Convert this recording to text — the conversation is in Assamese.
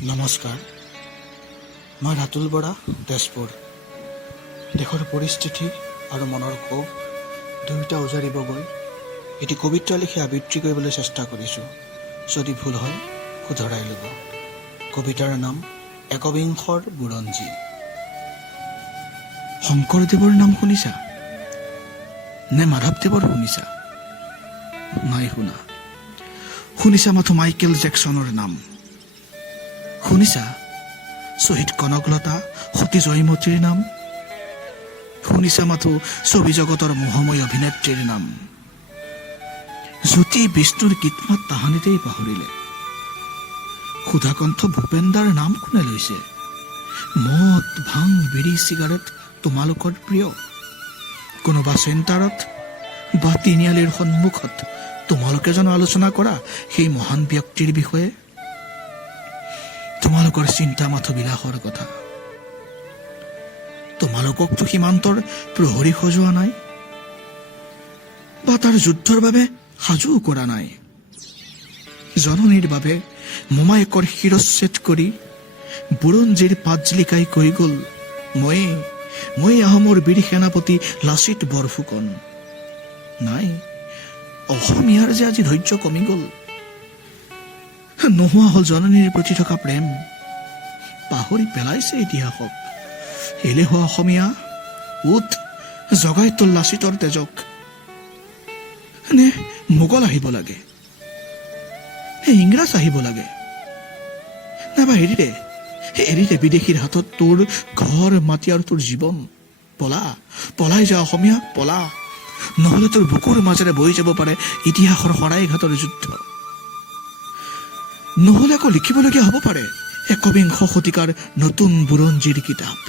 নমস্কাৰ, মই ৰাতুল বৰা, তেজপুৰ। দেশৰ পৰিস্থিতি আৰু মনৰ ক্ষোভ দুয়োটা উজাৰিব গৈ এটি কবিতা লিখি আবৃত্তি কৰিবলৈ চেষ্টা কৰিছোঁ। যদি ভুল হয় শুধৰাই ল'ব। কবিতাৰ নাম একবিংশৰ বুৰঞ্জী। শংকৰদেৱৰ নাম শুনিছা নে মাধৱদেৱৰ শুনিছা? নাই শুনা। শুনিছা মাথো মাইকেল জেকছনৰ নাম। শুনিছা শ্বহীদ কনকলতা সতী জয়মতীৰ নাম। শুনিছা মাথো ছবি জগতৰ মোহময় অভিনেত্ৰীৰ নাম। জ্যোতি বিষ্ণুৰ গীতমাত তাহানিতেই পাহৰিলে। সুধাকণ্ঠ ভূপেন্দাৰ নাম কোনে লৈছে? মদ ভাং বিড়ি চিগাৰেট তোমালোকৰ প্ৰিয়? কোনোবা চেণ্টাৰত বা তিনিআলিৰ সন্মুখত তোমালোকে জানো আলোচনা কৰা সেই মহান ব্যক্তিৰ বিষয়ে? তোমালোকৰ চিন্তা মাথো বিলাসৰ কথা। তোমালোককতো সীমান্তৰ প্ৰহৰী সজোৱা নাই বা তাৰ যুদ্ধৰ বাবে সাজু কৰা নাই। জননীৰ বাবে মোমায়েকৰ শিৰচ্ছেদ কৰি বুৰঞ্জীৰ পাত জিলিকাই কৈ গ'ল, মই আহোমৰ বীৰ সেনাপতি লাচিত বৰফুকন। নাই, অসমীয়াৰ যে আজি ধৈৰ্য কমি গ'ল। নোহোৱা হ'ল জননীৰ প্ৰতি থকা প্ৰেম। পাহৰি পেলাইছে ইতিহাসক। এলেহুৱা অসমীয়া, উঠ জগাই তোল লাচিতৰ তেজক। নে মোগল আহিব লাগে, নে ইংৰাজ আহিব লাগে, নাইবা এৰি দে বিদেশীৰ হাতত তোৰ ঘৰ মাটি আৰু তোৰ জীৱন। পলাই যা অসমীয়া, পলা। নহ'লে তোৰ বুকুৰ মাজেৰে বৈ যাব পাৰে ইতিহাসৰ শৰাইঘাটৰ যুদ্ধ। নহ'লে আকৌ লিখিবলগীয়া হ'ব পাৰে একবিংশ শতিকাৰ নতুন বুৰঞ্জীৰ কিতাপ।